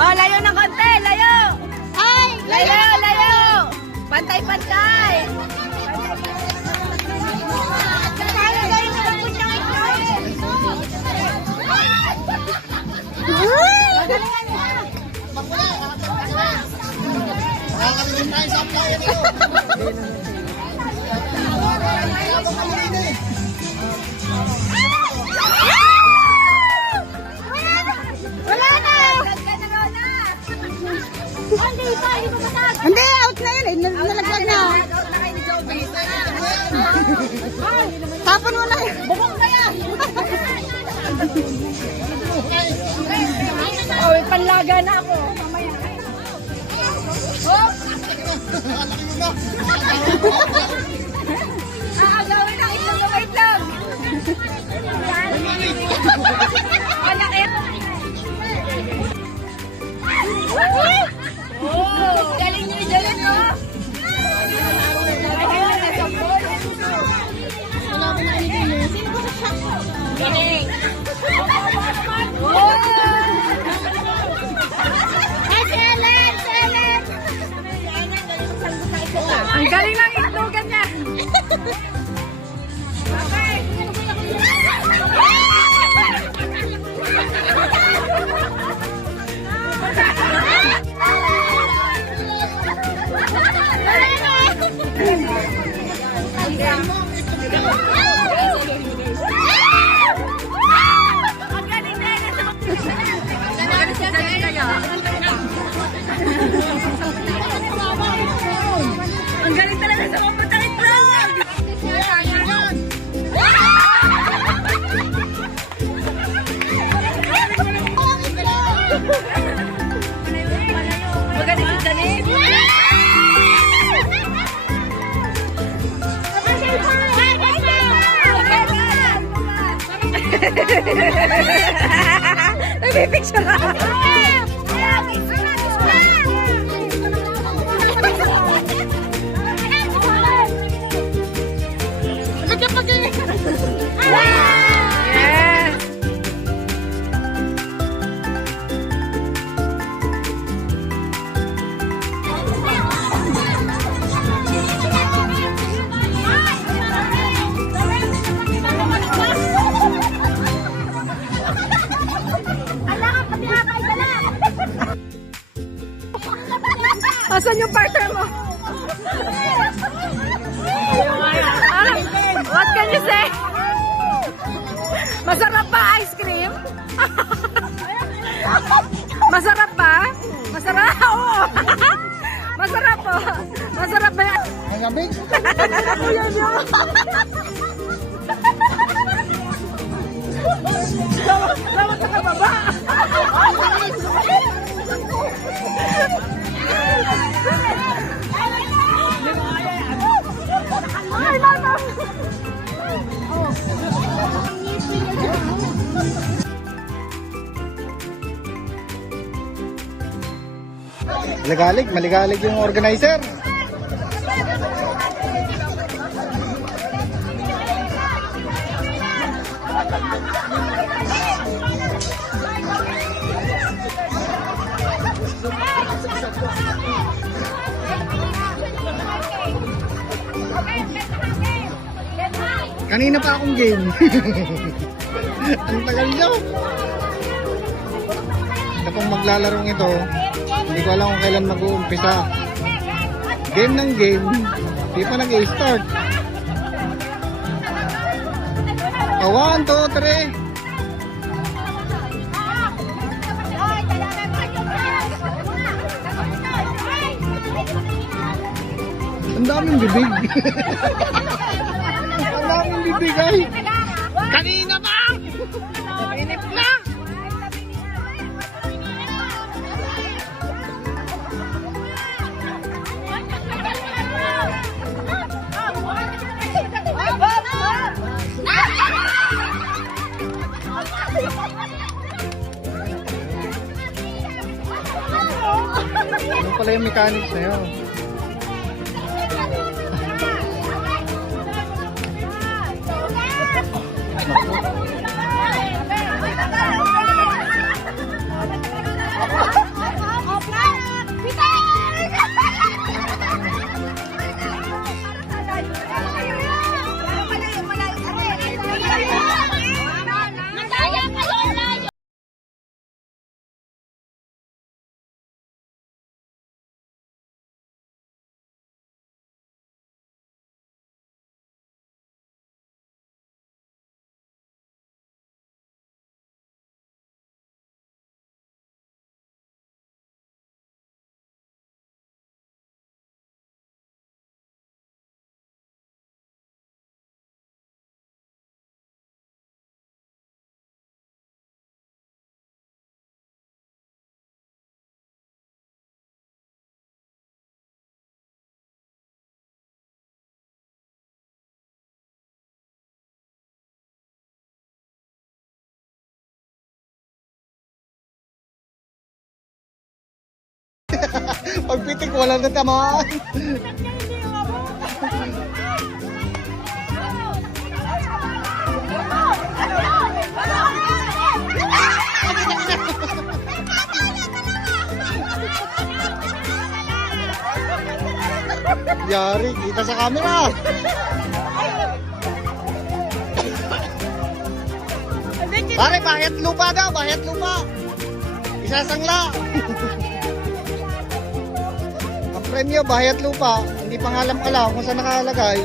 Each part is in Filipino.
Oh, layo ng konti, layo. Ay! Layo, layo. Pantay-pantay. Wala na! Hindi, out na yun eh. Nalaglag na. Tapon mo na. Bubong na yan. Oh, may panlaga na ako. Mamaya. Oh! Gawin na ito. Wait lang. Malakit. Oh! Galing nyo, galing no? Galing. Oh! Ang galing ng itlogan niya. Ang galing na yan. Ang galing talaga sa papuntang itlog! Magaling si Janet! Nagpipicture ka! Yes! Asan yung partner mo? What can you say? Masarap ba ice cream? Masarap ba? Masarap? Oo. Masarap po. Masarap ba yan? Ang gabi. Kuya niyo. Lawag ka na baba. Ay, lalo. Maligalig yung organizer. Kanina pa akong game. Ang tagal nyo. Ito pong maglalarong ito, hindi ko alam kung kailan mag-uumpisa. Game ng game, di pa nag-i-start. 1, 2, 3. Ang daming bibig. Ang daming bibig ay. Kanina pa! Inip na! Ano pala yung mechanics na yun? Pagpitik, wala na tamaan. Yari, kita sa camera. Pare, bayad lupa daw, bayad lupa. Isasangla. Ang premyo, bayad lupa. Hindi pa nga alam kung saan nakalagay.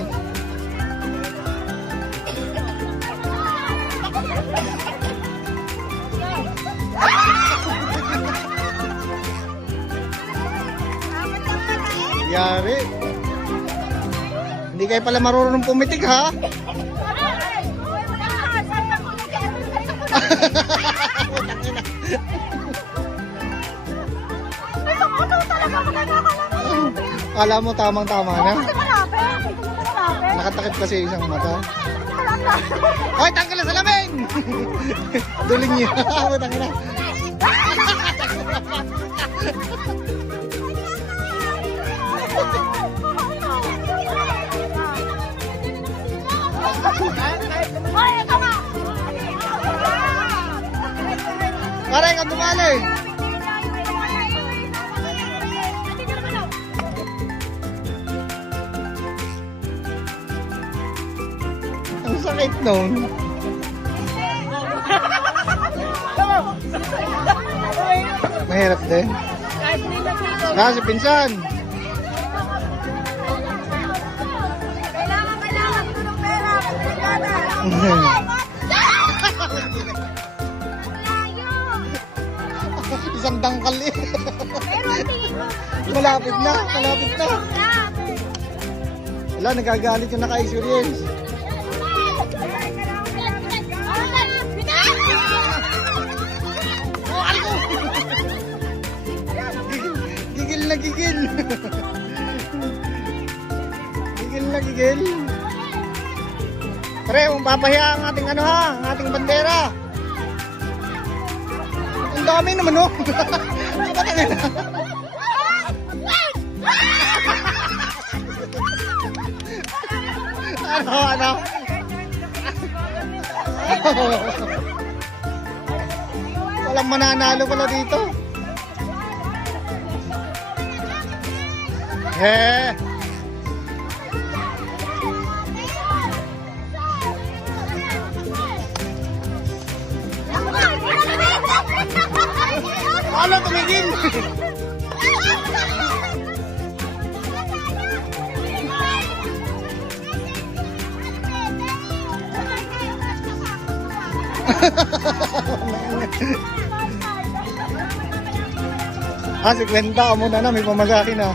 Yari. Hindi kayo pala marunong pumitik, ha? Kala mo tamang-tama na? Nakatakip kasi isang mata. Hoy, tanggal na salamin! Duling niya. Tanggal na. Pare, ikaw tumali. Ang sakit nun. Mahirap din. Kasi pinsan. Kailangan ko ng pera. Isang dangkal eh. Malapit na, malapit na. Wala, nagagalit yung naka-experience. Gigil na gigil. Gigil na gigil. Pre, papahiya ang ating ano ha, ang ating bandera. Ang dami naman oh. Ano? Walang mananalo pala dito. Ano tumigil? Si Kwenta muna na, may pamagahin na.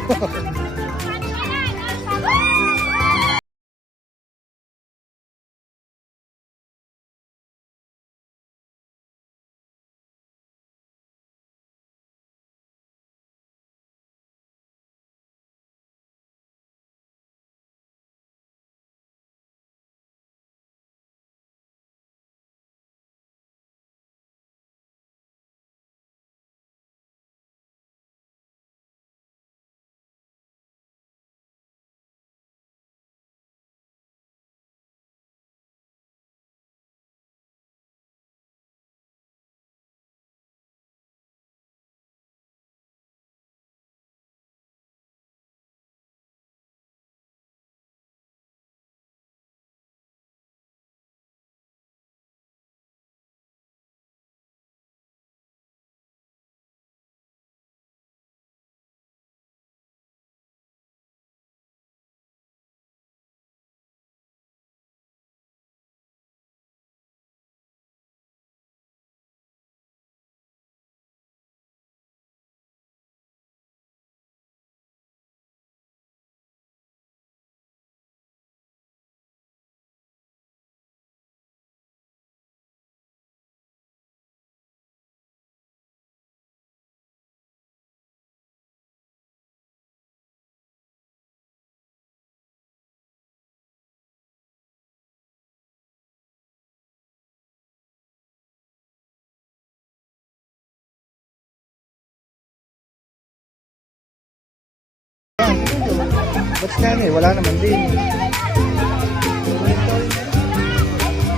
Ba't nga eh? Wala naman din.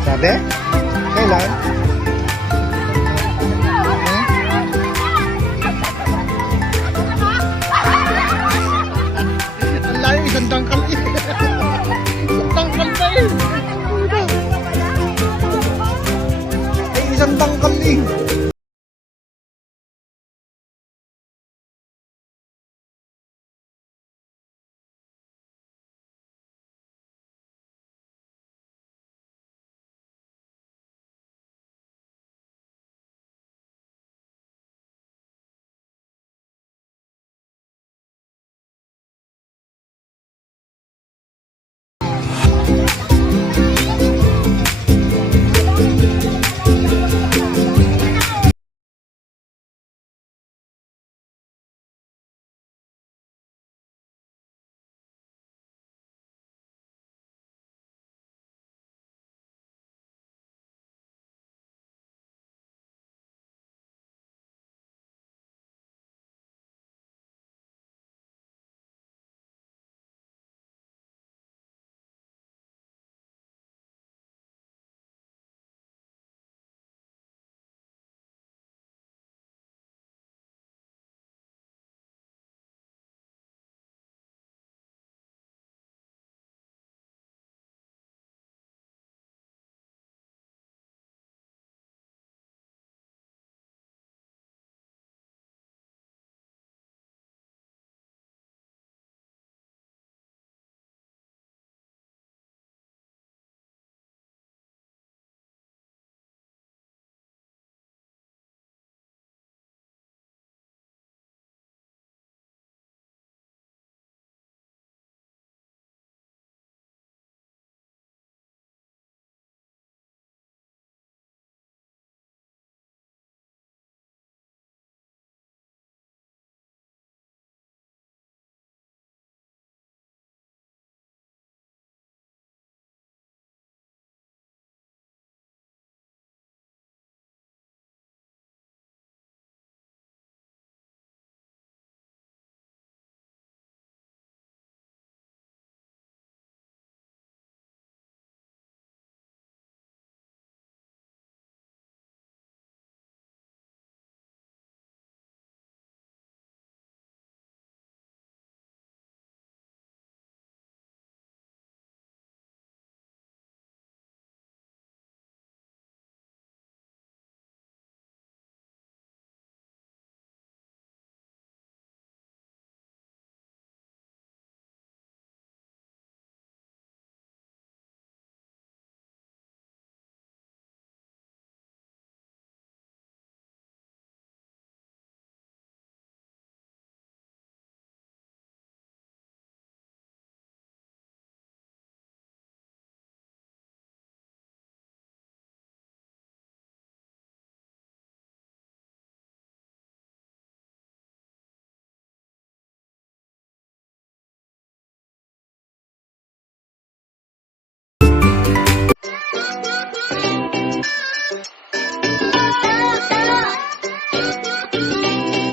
Sabi? Kailan? Ang layo, isang dangkal eh. Isang dangkal pa eh. Ay, isang dangkal eh.